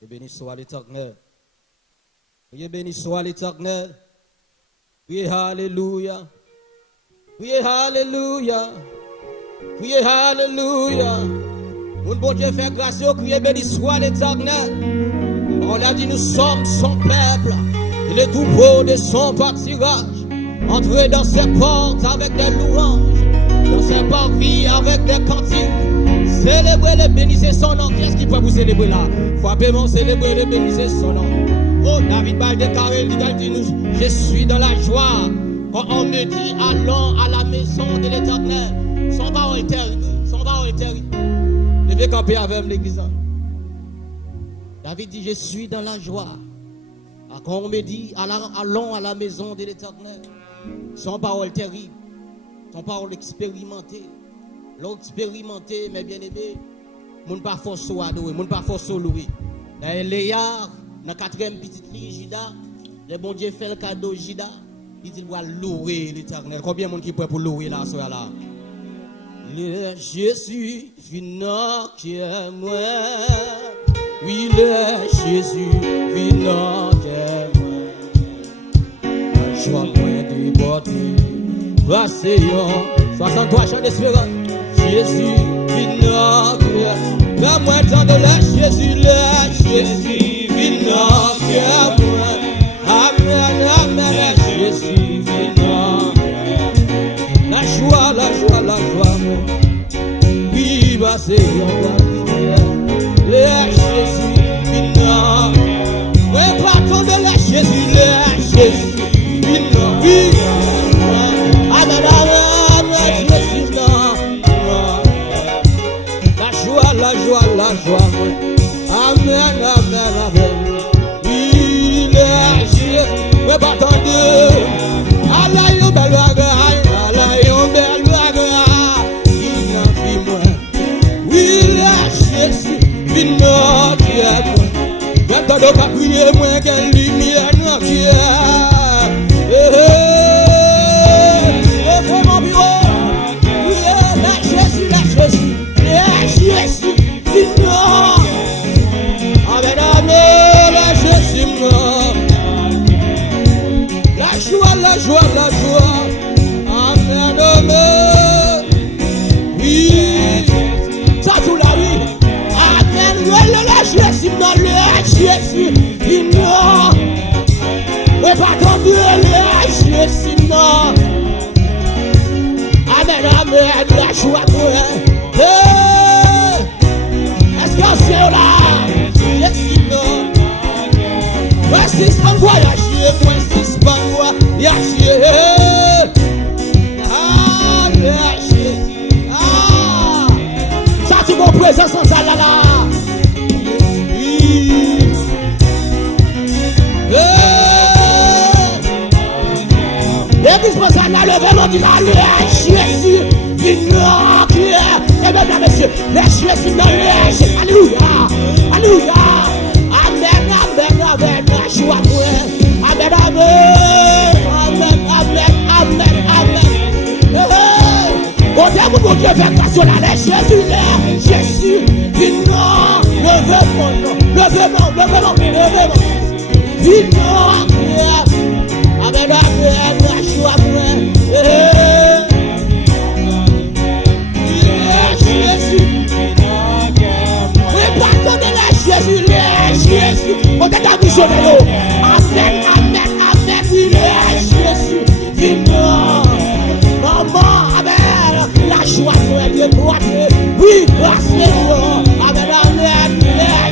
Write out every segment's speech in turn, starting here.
Et béni soit l'Éternel. Et béni soit l'Éternel. Oui, alléluia. Oui, alléluia. Oui, alléluia. Mon bon Dieu fait grâce au crier, béni soit l'Éternel. On a dit, nous sommes son peuple. Il est tout beau de son pâturage. Entrez dans ses portes avec des louanges, dans ses parvis avec des cantiques. Célébrez les bénissez son nom. Qui est-ce qui peut vous célébrer là? Frappez-moi, célébrer les bénissez son nom. Oh, David va déclarer, il dit, je suis dans la joie. Quand on me dit, allons à la maison de l'Éternel. Son parole est terrible, son parole est terrible. Levez camper avec l'église. David dit, je suis dans la joie. Quand on me dit, allons à la maison de l'Éternel. Son parole terrible, son parole expérimentée. L'autre expérimenté, mes bien-aimés, moun pas force à adorer, moun pas force à louer. Dans Léa, dans 4e petite ligne, Jida, le bon Dieu fait le cadeau Jida, il dit, il doit louer l'Éternel. Combien de monde qui est prêt pour louer là, soir là? Le Jésus finant qui est moi. Oui, le Jésus finant qui est moi. Un choix moins déporté. Passéons 63 chants d'espérance. Jésus finant qui est moi. Moi tant de la Jésus, le Jésus finant qui est moi. Amen, amen, Jésus finant qui est moi. La joie, la joie, la joie. Oui, passéons le Jésus finant. Oui, partons de la Jésus, le Jésus finant. Oui, amen, amen, Jésus finant. La joie, la joie, la joie. Amen, amen, amen. Oui, le Jésus. Oui, partons de. Allez, yon bel bagay. Allez, yon bel bagay. Il n'a vu moi. Oui, le Jésus finant qui est moi. Maintenant, on va prier moins qu'une lumière dans qui est. Oh, mon bureau. Oui, la Jésus, la Jésus. La Jésus finant. Amen, amen, la Jésus mort. La joie, la joie, la joie. Amen, amen. Oui. Ça tout la vie. Amen. Le Jésus dans le Jésus finant. Et pas tomber le Jésus non. Amen, amen. La joie pour est-ce que c'est là? Jésus non. Voici en voyage, voici en voyage. Amen, Jésus. Ça tu mon présence en ça là. L'église pense à lever l'eau du mal, Jésus, vivant qui est. Et mesdames et messieurs, les Jésus dans le Jésus. Alléluia, alléluia. Amen, amen, amen. La joie pour elle. Amen, amen. Amen, amen, amen, amen. Bon Dieu, mon Dieu, fait grâce sur la Jésus, Jésus, vivant. Levez mon nom, levez mon nom, levez mon nom, levez mon nom. Vivant qui est. Amen, amen, la joie pour elle. Jésus. Oui, pardon de la Jésus, Jésus. On est à missionnaire. Amen, amen, amen, oui, Jésus. Vivant. Maman, amen, la joie pour elle. Oui, grâce à Dieu. Amen, amen,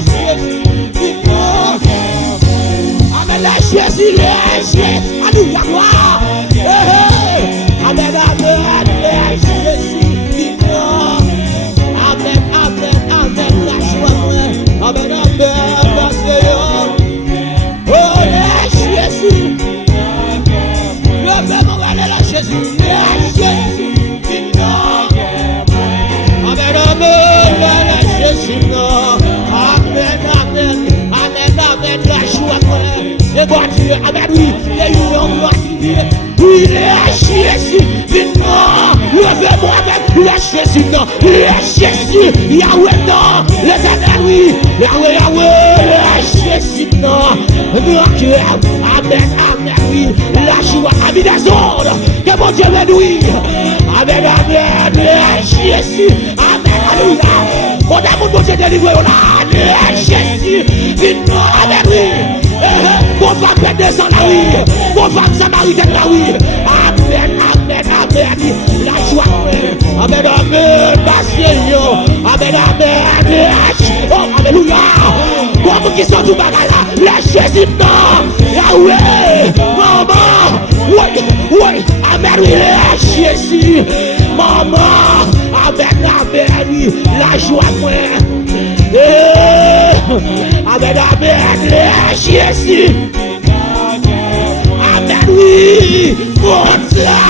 Jésus. Vivant. Amen, la Jésus, Jésus. Alléluia, gloire. Amen, amen, Jésus. Vivant. Amen, amen, amen, la joie. Amen, amen, merci. Oh, Jésus. Levez mon regard, la Jésus. Jésus. Vivant. Amen, amen, la Jésus. Amen, amen, amen, amen, la joie. Et bon Dieu, amen, oui, et il est en gloire. Oui, les Jésus, vivant. Levez-moi avec les Jésus, non. Les Jésus, Yahweh, non. Les éternels, oui. Yahweh, Yahweh, les Mon cœur, amen, amen, oui. La joie, amen, des ordres. Que mon Dieu bénit. Amen, amen, Jésus. Amen, alléluia. Mon amour, mon Dieu délivré, là. Jésus. Vite-nous, amen, oui. Mon femme descend là, oui. Mon femme samaritaine là, oui. Amen, amen, amen. La joie, amen, amen, Seigneur. Amen, amen. Oh, alléluia. Comment qui sont tout bagage là? La Jésus, non. Yahweh, maman. Oui, oui. Amen, oui, la Jésus. Maman. Amen, amen, oui. La joie, moi. Amen, amen, la Jésus. Amen, oui. Monte là.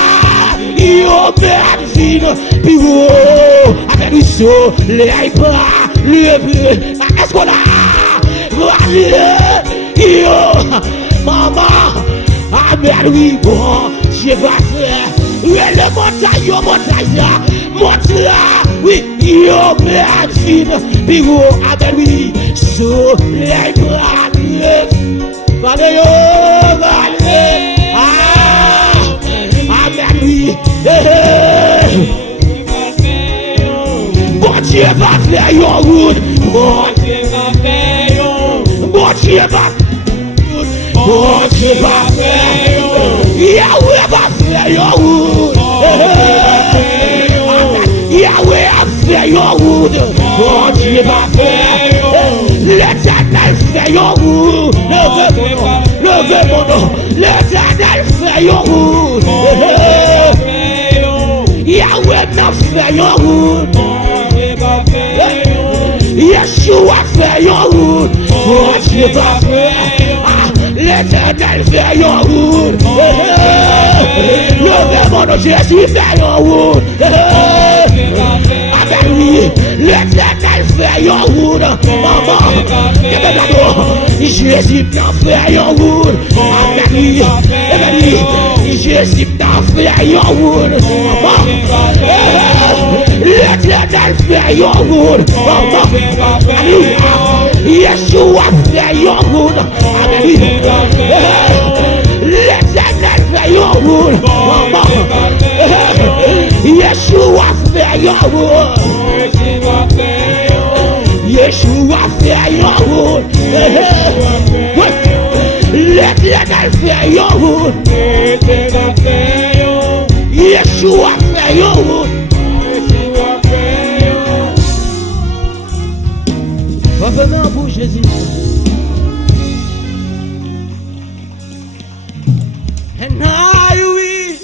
Yo, amen, fine. Puis, oh. Amen, oui, so. Les pas. Est-ce qu'on a? Yo, maman, amen, oui, bon, je vais faire. Oui, le montagne, monte là, oui, yo, merde, fine, bigo, amen, oui, soleil, valé, amen, oui, bon Dieu va faire your route, bon Dieu va faire your, bon Dieu va faire, Yahweh va faire your route, Yahweh va faire your route, bon Dieu va faire, l'Éternel fait your route, levez mon nom, l'Éternel fait your route, Yahweh n'a fait your route. Yeshua fait your route. Oh, Dieu va faire. L'Éternel fait your route. Le démon de Jésus fait your route. Avec lui, l'Éternel fait your route. Maman, Jésus n'a fait your route. Avec lui, Jésus n'a fait your route. Maman, l'Éternel fait your route. Alléluia. Yeshua fait your route. Alléluia. L'Éternel fait your route. Yeshua fait your route. Yeshua fait your route. L'Éternel fait your route. Yeshua fait your route. Revenons pour Jésus. And I will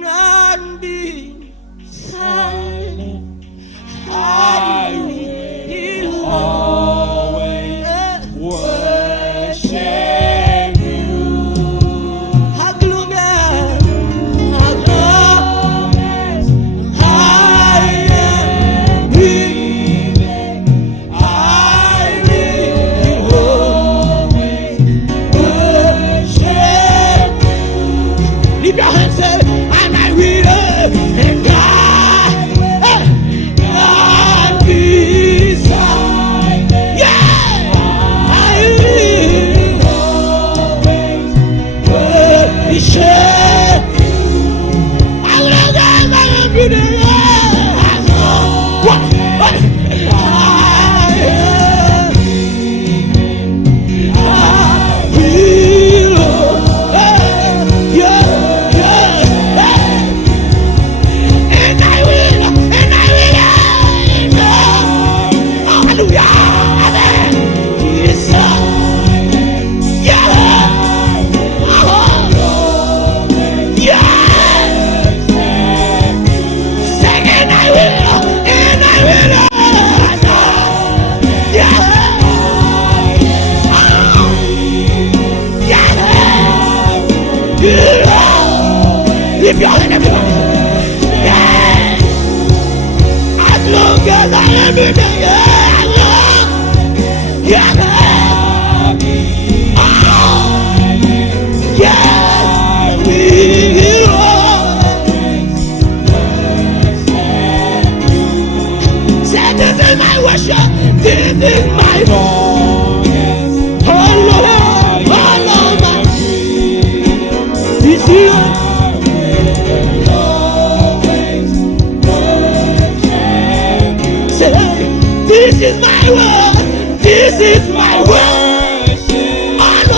not be silent. I will always worship you. Hallelujah. As long as I am breathing, I will always worship you. Leave your hands there, and I will, and I be silent. Yeah, I will always worship you. I will never be there. Lift your hand, everybody. Yeah. As long as I am breathing, yeah. Yeah. We will always say this is my worship. This is my voice. This is my worship. All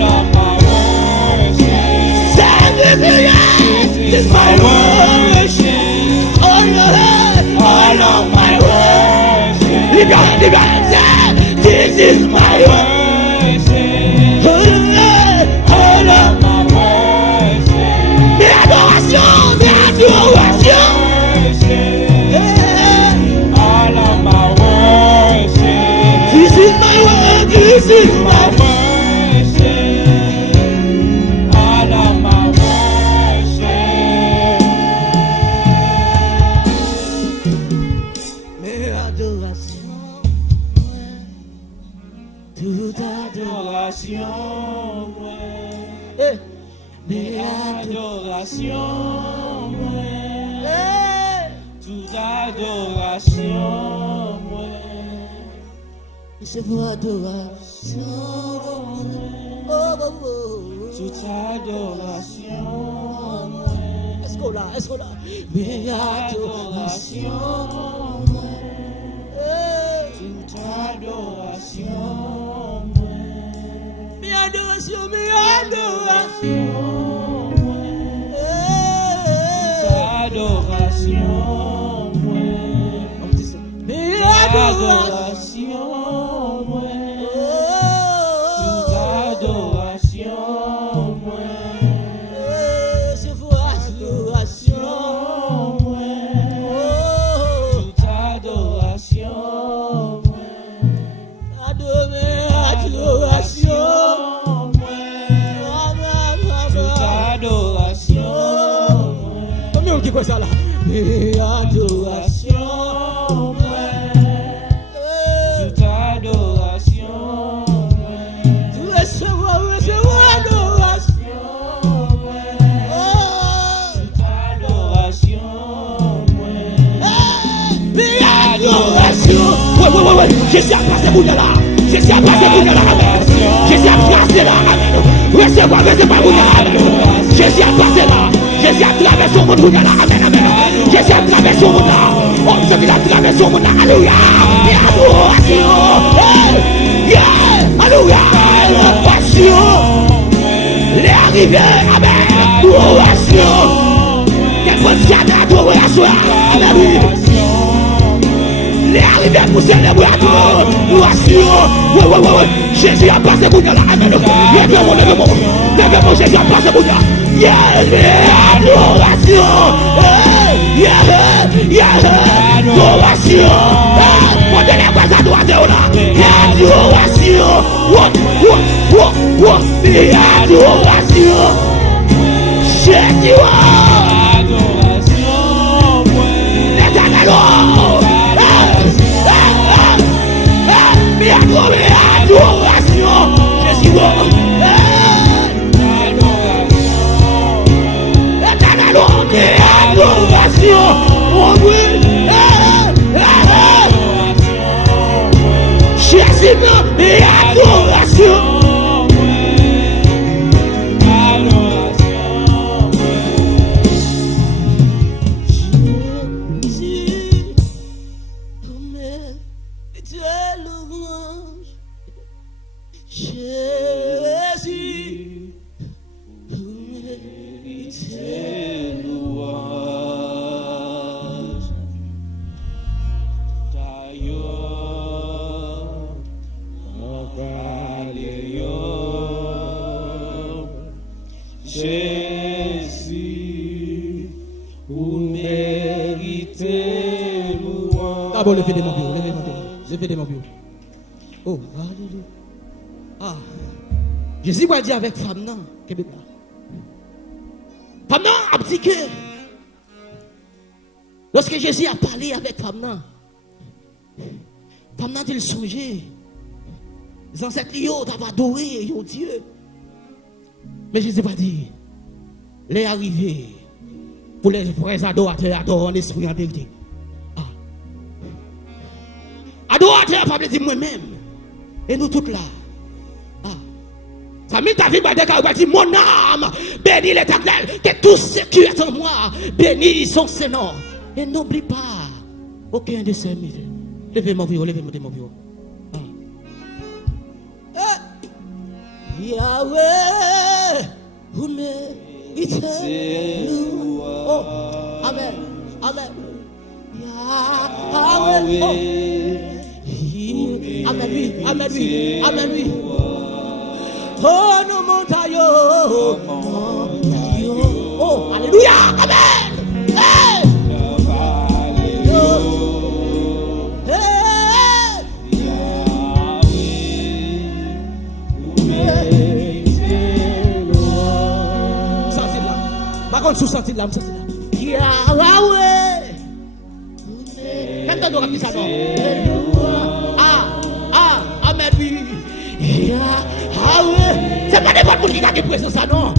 of my worship. Sacrifice. This is my worship. All of my worship. Lift your hands. This is my worship. All of my worship. Mes adorations, mes adorations. All of my worship. This is my worship. This is my worship. All of my worship. Mes adorations. Toute adoration. Mes adorations, toute adoration, recevez adoration, toute adoration, est-ce qu'on l'a, mes adorations, toute adoration, mes adorations, mes adorations. Adoration, mes adorations, toute adoration, c'est vos adorations, toute adoration, adoration, toute adoration. Combien on dit quoi ça là? Mes adorations, toute adoration, recevoir adoration, toute adoration, mes adorations. Ouais, Jésus a passé pour là. Jésus a passé pour là. Jésus a passé là. Recevoir pour là. Jésus a passé là. Jésus a traversé mon monde là. Amen. Jésus a traversé mon monde là. Oh, Jésus a traversé mon monde là. Alléluia. Adoration. Alléluia. Passion. Les arrivées. Amen. Adoration. Les conditions d'adoration. Amen. Les arrivées pour célébrer adoration. Ouais. Jésus a passé pour là. Amen. Lève-moi. Jésus a passé pour là. Adoration. Adoration. Montez les bras adorateurs là. Adoration. Adoration. Jésus. Adoration. L'éternel. Adoration. Jésus. Adoration, oh oui, Jésus, et adoration, Jésus, éternel louange, Jésus, éternel louange, Jésus, vous méritez louange. D'abord, levez des mains, levez des mains. Oh, alléluia. Ah, Jésus va dire avec femme, non, femme, non, a dit que lorsque Jésus a parlé avec femme, non, il songeait. Les ancêtres, ils ont adoré, Dieu. Mais Jésus va dire, les arrivés pour les vrais adorateurs adorent en esprit en vérité. Ah. Adorateurs, pas dire moi-même. Et nous tous là. Ah. Ça m'est arrivé par des cas où dit, mon âme, bénis l'Éternel, que tout ce qui est en moi, bénis son Seigneur. Et n'oublie pas aucun de ces mille. Levez mon vieux, levez mon vieux. Yahweh, vous méritez louange. Oh, amen, amen. Yahweh, oh. Amen, oui, amen, oui, amen, oui. Oh, nos montagnes, oh, alléluia, amen. Hey. Sous sentir l'âme, sentir l'âme. Yahweh. Même quand on a dit ça, non? Amen, oui. Yahweh. C'est pas n'importe qui a des présence, ça, non?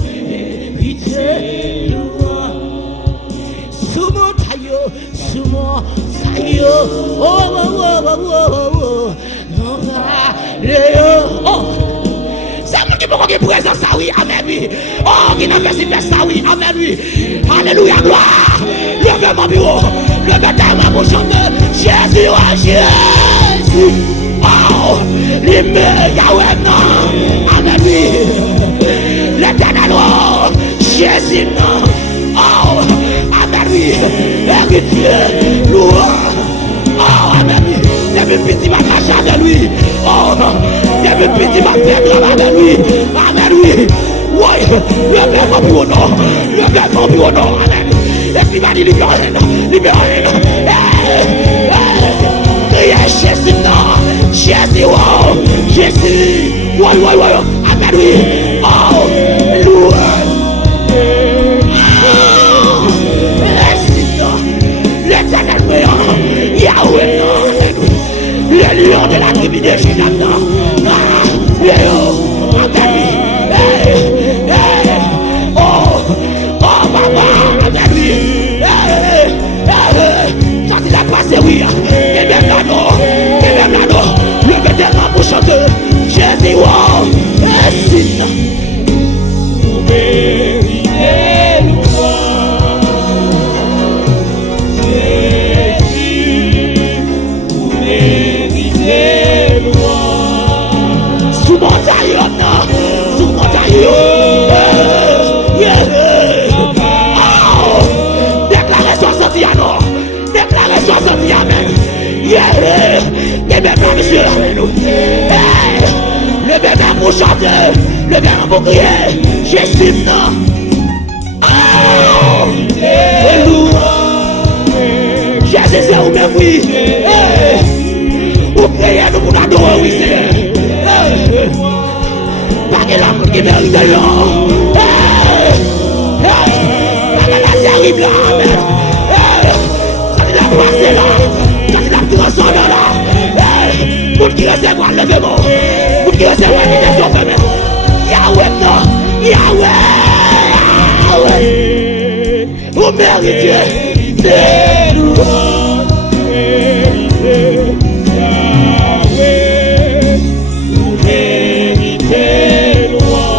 Sous mon taillot, sous mon taillot. Oh. C'est moi qui peux avoir présence, ça oui, amen, oui. Oh, qui n'a fait si fait ça, oui, amen, oui. Alléluia, gloire. Levez mon bureau, levez ta main pour chanter. Jésus, oh, Jésus. Oh, les Yahweh, non. Amen, oui. L'éternel, oh, Jésus, non. Oh, amen, oui. Héritier, louange. Oh, amen, oui. Depuis petit, ma marche avec lui. Oh, depuis petit, ma faire travail avec lui. Amen, oui. Oui, levez mon bureau, non. Levez mon bureau, non. Amen. Et puis, il va dire, libérez, libérez. Criez, Jésus, non. Jésus, oh. Jésus. Oui, oui, oui. Amen, oui. Oh, louange. L'éternel méant, Yahweh, non. Le lion de la tribu de Juda, non. Oh, papa, amen, oui. Ça c'est la passée, oui. Et même là, non. Levez tes mains pour chanter. Jésus, wow. Merci. Vous méritez louange. Jésus, vous méritez louange. Sous mon taillot, non. Sous mon taillot. Déclarez 60 ans, non. Déclarez 60 ans, amen. Levez main, monsieur. Levez main pour chanter. Levez main pour crier. Jésus, non. Jésus, c'est vous-même, oui. Vous priez, nous pour adorer, oui, c'est. Pas que l'amour qui mérite de l'or. Pas que la terrible, amen. Ça c'est la passée là. Ça c'est la transcendance là. Pour qui recevoir le démon. Pour qui recevoir les enfermés. Yahweh, non. Yahweh. Vous méritez des louanges. Yahweh. Vous méritez louanges.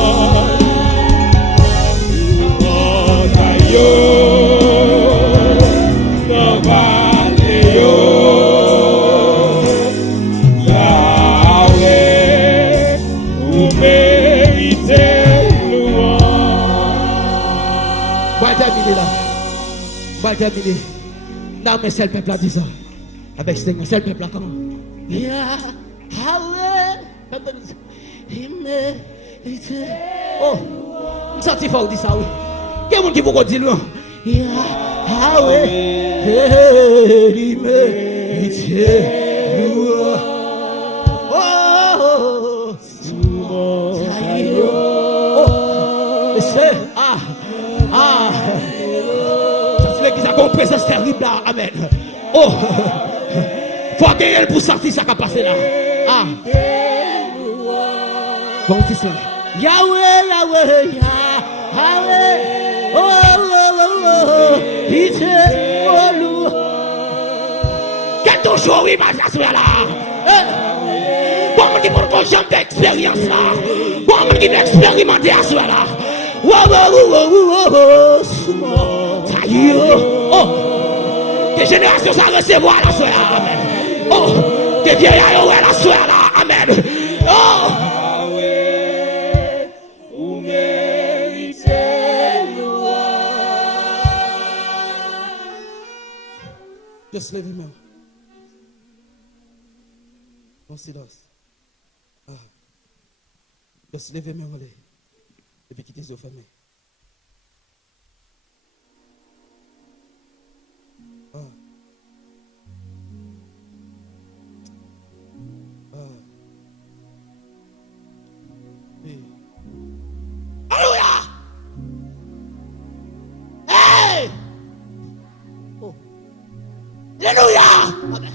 Va terminer. Non, mais c'est le peuple a dit ça. Avec Seigneur, c'est le peuple là, comment? Oh, je sens qu'il faut dire ça, oui. Quel monde qui vous dit non? Yahweh, il mérite. Oh, c'est l'église a une présence terrible là, amen. Oh, faut gagner pour sortir ça qui a passé là. Bon, c'est ça. Yahweh, Yahweh, Yahweh. Oh, il oh, quel toujours oui, ma là. Bon, on dit pour qu'on chante d'expérience là. Bon, on dit d'expérimenter à soi là. Oh, des générations ça recevoir la soeur, amen. Oh, des vieillards la soeur là, amen. Oh, Juste levez main. En silence. Juste levez main. Et puis quittez les yeux fermés. Alléluia! Hey! Oh. Alléluia! Amen.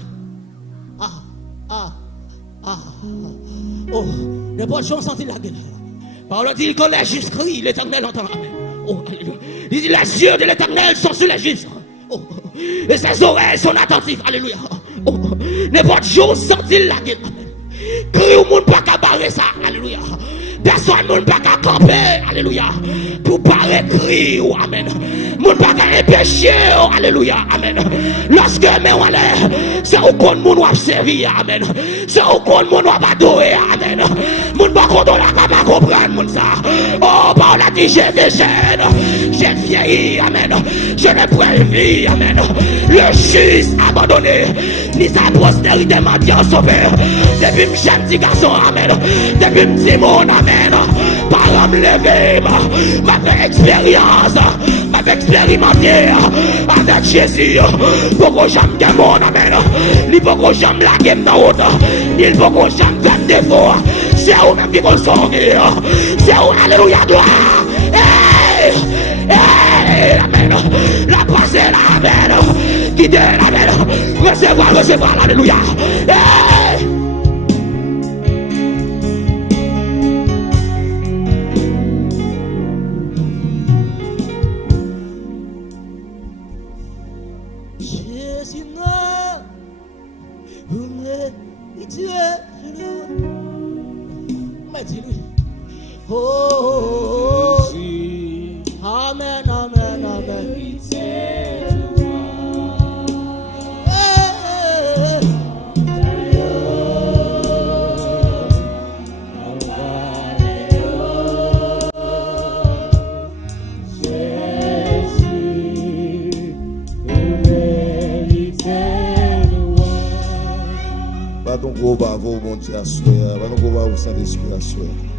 Oh, n'importe qui senti la gueule. Parole dit que les justes crient, l'Éternel entend. Amen. Oh, alléluia. Il dit les yeux de l'Éternel sont sur les justes. Oh, et ses oreilles sont attentives. Alléluia. Oh, n'importe jour senti la gueule. Amen. Crie au monde pas qu'à barrer ça. Alléluia. Personne ne peut pas camper, alléluia, pour paraître crier, amen. Moun pas qu'à empêcher, alléluia, amen. Lorsque mais on l'air, c'est au compte moun va servir, amen. C'est au compte moun va adorer, amen. Moun pas contre la capable comprendre moun ça. Oh, par la dit j'ai des jeunes, j'ai vieilli, amen. Je ne prends vie, amen. Le juste abandonné, ni sa postérité m'a bien sauvé. Depuis me jeune petit garçon, amen. Depuis me petit monde, amen. Par me lever, m'a fait expérience, m'a fait expérimenter avec Jésus. Pourquoi j'aime que mon amen, ni pourquoi j'aime la game dans l'autre, ni pourquoi j'aime faire défaut. C'est où même qui vont sortir, c'est où, alléluia, gloire. Hey, hey, amen. La passée, la amen. Quitter, amen. Recevoir, alléluia. Hey. Oh, amen, amen, amen. Pas ton gros bavot, mon Dieu, à souhait. Pas ton gros bavot, Saint-Esprit, à souhait.